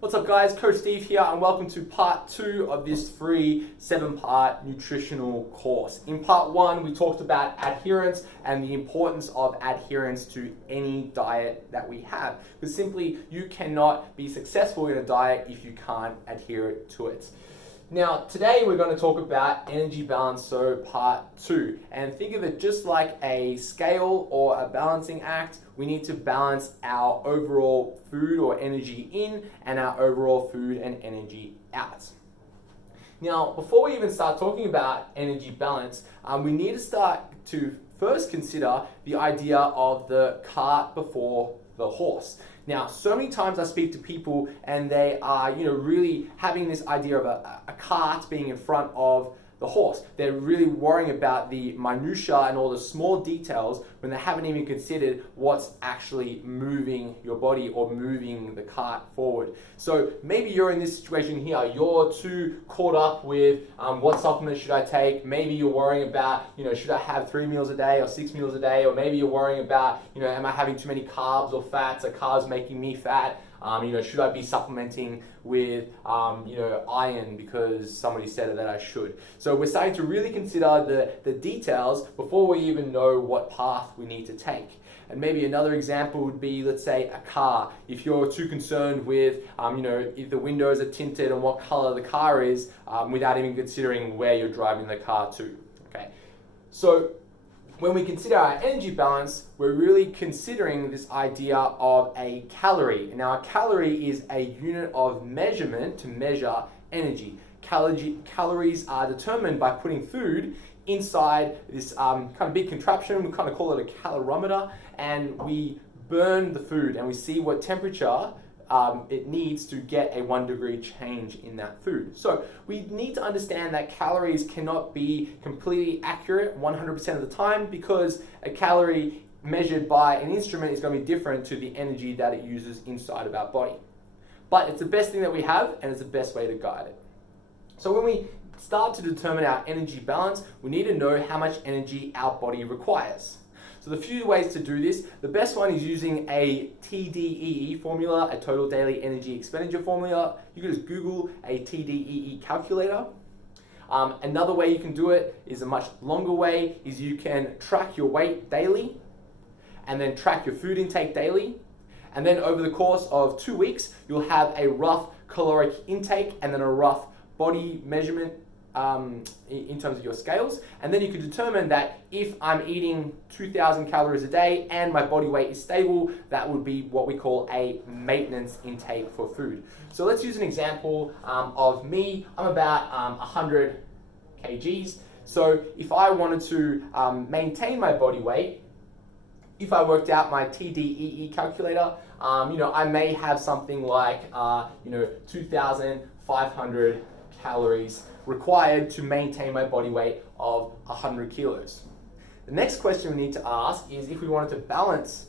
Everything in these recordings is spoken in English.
What's up guys, Coach Steve here and welcome to part 2 of this free 7-part nutritional course. In part 1 we talked about adherence and the importance of adherence to any diet that we have. Because simply you cannot be successful in a diet if you can't adhere to it. Now today we're going to talk about energy balance, so part 2. And think of it just like a scale or a balancing act. We need to balance our overall food or energy in and our overall food and energy out. Now, before we even start talking about energy balance, we need to start to first consider the idea of the cart before the horse. Now, so many times I speak to people and they are, really having this idea of a cart being in front of the horse. They're really worrying about the minutiae and all the small details when they haven't even considered what's actually moving your body or moving the cart forward. So maybe you're in this situation here. You're too caught up with what supplements should I take. Maybe you're worrying about, should I have 3 meals a day or 6 meals a day? Or maybe you're worrying about, am I having too many carbs or fats? Are carbs making me fat? Should I be supplementing with, iron because somebody said that I should? So we're starting to really consider the details before we even know what path we need to take. And maybe another example would be, let's say, a car. If you're too concerned with, if the windows are tinted and what color the car is, without even considering where you're driving the car to. Okay, so when we consider our energy balance, we're really considering this idea of a calorie. Now, a calorie is a unit of measurement to measure energy. Calories are determined by putting food inside this kind of big contraption. We kind of call it a calorimeter, and we burn the food and we see what temperature it needs to get a 1 degree change in that food. So we need to understand that calories cannot be completely accurate 100% of the time, because a calorie measured by an instrument is going to be different to the energy that it uses inside of our body. But it's the best thing that we have, and it's the best way to guide it. So when we start to determine our energy balance, we need to know how much energy our body requires. So the few ways to do this, the best one is using a TDEE formula, a total daily energy expenditure formula. You can just Google a TDEE calculator. Another way you can do it is a much longer way, is you can track your weight daily and then track your food intake daily. And then over the course of 2 weeks, you'll have a rough caloric intake and then a rough body measurement in terms of your scales. And then you can determine that if I'm eating 2,000 calories a day and my body weight is stable, that would be what we call a maintenance intake for food. So let's use an example of me. I'm about 100 kgs. So if I wanted to maintain my body weight, if I worked out my TDEE calculator, I may have something like 2,500 calories required to maintain my body weight of 100 kilos. The next question we need to ask is, if we wanted to balance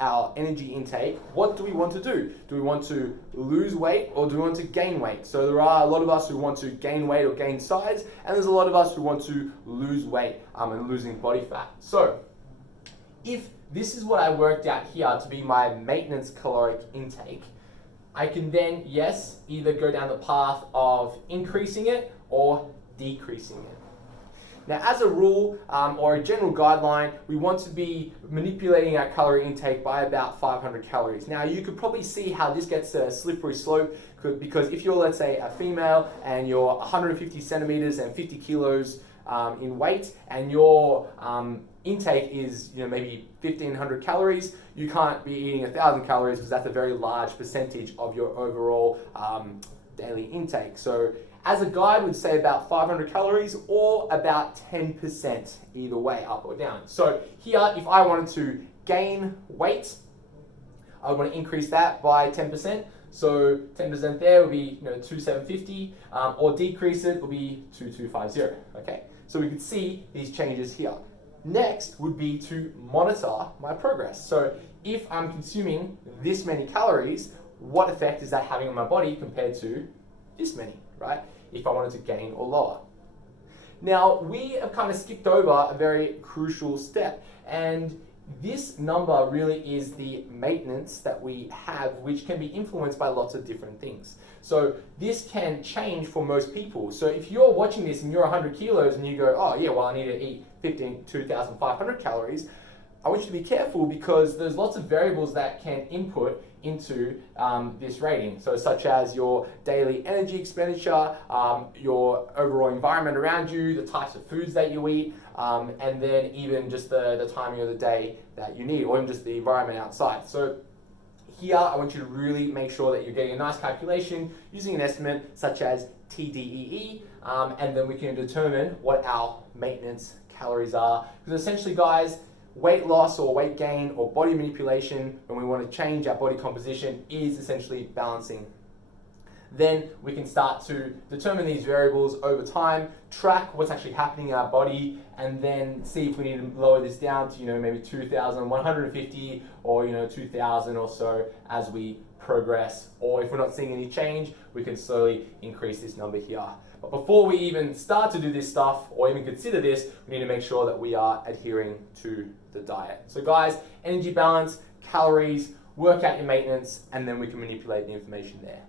our energy intake, what do we want to do? Do we want to lose weight or do we want to gain weight? So there are a lot of us who want to gain weight or gain size, and there's a lot of us who want to lose weight and losing body fat. So if this is what I worked out here to be my maintenance caloric intake, I can then, yes, either go down the path of increasing it or decreasing it. Now, as a rule or a general guideline, we want to be manipulating our calorie intake by about 500 calories. Now, you could probably see how this gets a slippery slope, because if you're, let's say, a female and you're 150 centimeters and 50 kilos in weight, and your intake is maybe 1,500 calories, you can't be eating 1,000 calories, because that's a very large percentage of your overall daily intake. So as a guide, we'd say about 500 calories or about 10%, either way, up or down. So here, if I wanted to gain weight, I would want to increase that by 10%. So 10% there would be 2,750, or decrease it would be 2,250. Okay, so we could see these changes here. Next would be to monitor my progress. So if I'm consuming this many calories, what effect is that having on my body compared to this many, right? If I wanted to gain or lower. Now, we have kind of skipped over a very crucial step, and this number really is the maintenance that we have, which can be influenced by lots of different things. So this can change for most people. So if you're watching this and you're 100 kilos and you go, oh yeah, well I need to eat 2,500 calories, I want you to be careful because there's lots of variables that can input into this rating. So such as your daily energy expenditure, your overall environment around you, the types of foods that you eat, and then even just the timing of the day that you need, or even just the environment outside. So here, I want you to really make sure that you're getting a nice calculation using an estimate such as TDEE, and then we can determine what our maintenance calories are. Because essentially, guys, weight loss or weight gain or body manipulation, when we want to change our body composition, is essentially balancing. Then we can start to determine these variables over time, track what's actually happening in our body, and then see if we need to lower this down to, maybe 2,150 or, 2,000 or so as we progress. Or if we're not seeing any change, we can slowly increase this number here. But before we even start to do this stuff or even consider this, we need to make sure that we are adhering to the diet. So guys, energy balance, calories, work out your maintenance, and then we can manipulate the information there.